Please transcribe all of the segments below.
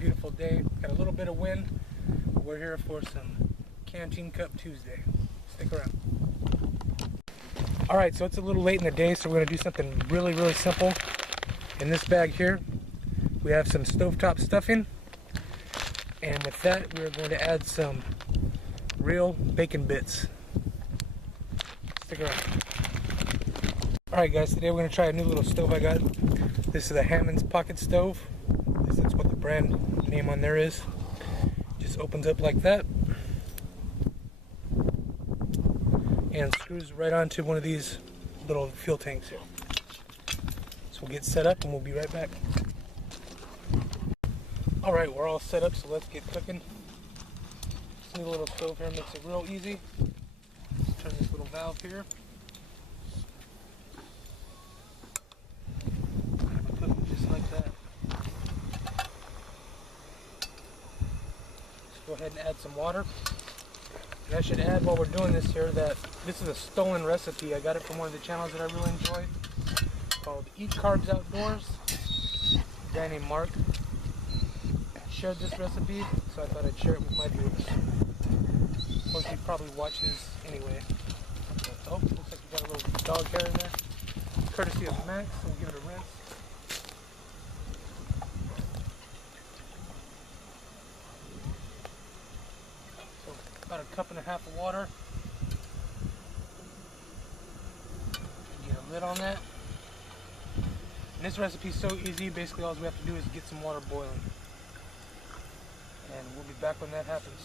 beautiful day. Got a little bit of wind. We're here for some Canteen Cup Tuesday. Stick around. Alright, so it's a little late in the day, so we're going to do something really simple. In this bag here, we have some stovetop stuffing. And with that, we're going to add some real bacon bits. Stick around. Alright guys, today we're going to try a new little stove I got. This is a Hammond's Pocket Stove. That's what the brand name on there is. Just opens up like that. And screws right onto one of these little fuel tanks here. So we'll get set up and we'll be right back. Alright, we're all set up, so let's get cooking. This new little stove here makes it real easy. Let's turn this little valve here. Just like that. Let's go ahead and add some water. And I should add while we're doing this here that this is a stolen recipe. I got it from one of the channels that I really enjoy, called Eat Carbs Outdoors. A guy named Mark shared this recipe, so I thought I'd share it with my viewers. Most of you probably watch this anyway. Oh, looks like you got a little dog hair in there. Courtesy of Max, so we'll give it a rinse. So about 1.5 cups of water. Get a lid on that. And this recipe is so easy, basically all we have to do is get some water boiling. And we'll be back when that happens.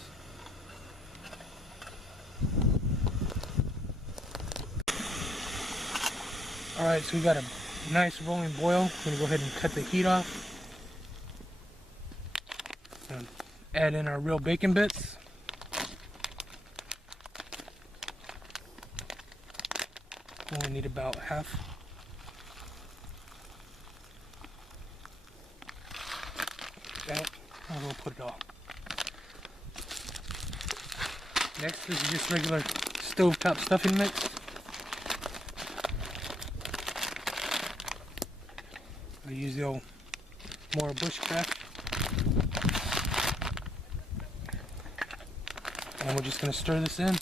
Alright, so we got a nice rolling boil. I'm going to go ahead and cut the heat off. And add in our real bacon bits. Only need about half. Okay, and we'll put it all. Next is just regular stovetop stuffing mix. I use the old more bushcraft. And we're just going to stir this in.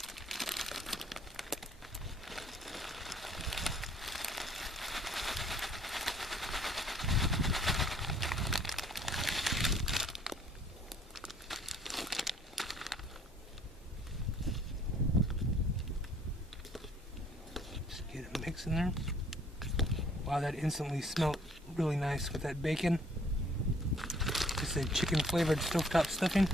Get a mix in there. Wow, that instantly smelled really nice with that bacon. Just a chicken flavored stovetop stuffing.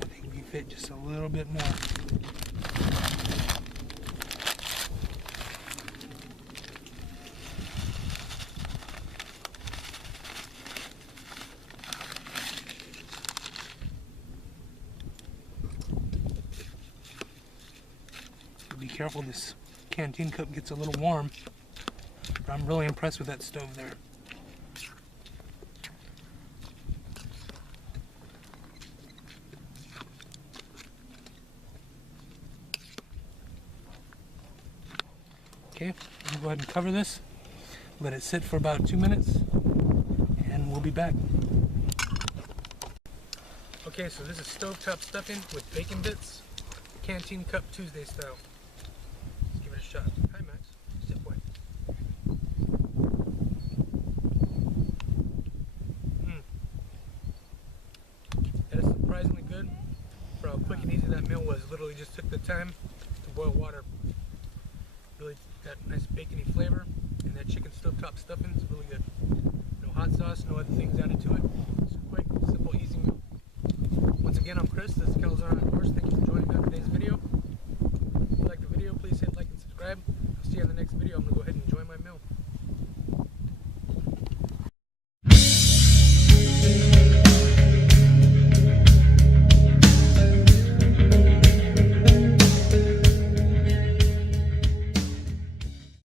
I think we can fit just a little bit more. Be careful, this Canteen cup gets a little warm, but I'm really impressed with that stove there. Okay, we'll go ahead and cover this, let it sit for about 2 minutes, and we'll be back. Okay, so this is stovetop stuffing with bacon bits, Canteen Cup Tuesday style. Let's give it a shot. Hi Max, sit boy. That is surprisingly good for how quick and easy that meal was. Literally just took the time to boil water. Really got nice bacony flavor, and that chicken stovetop stuffing is really good. No hot sauce, no other things added to it. It's a quick, simple, easy meal. Once again, I'm Chris. This is Calizona, of course. Thank you for joining me on today's video.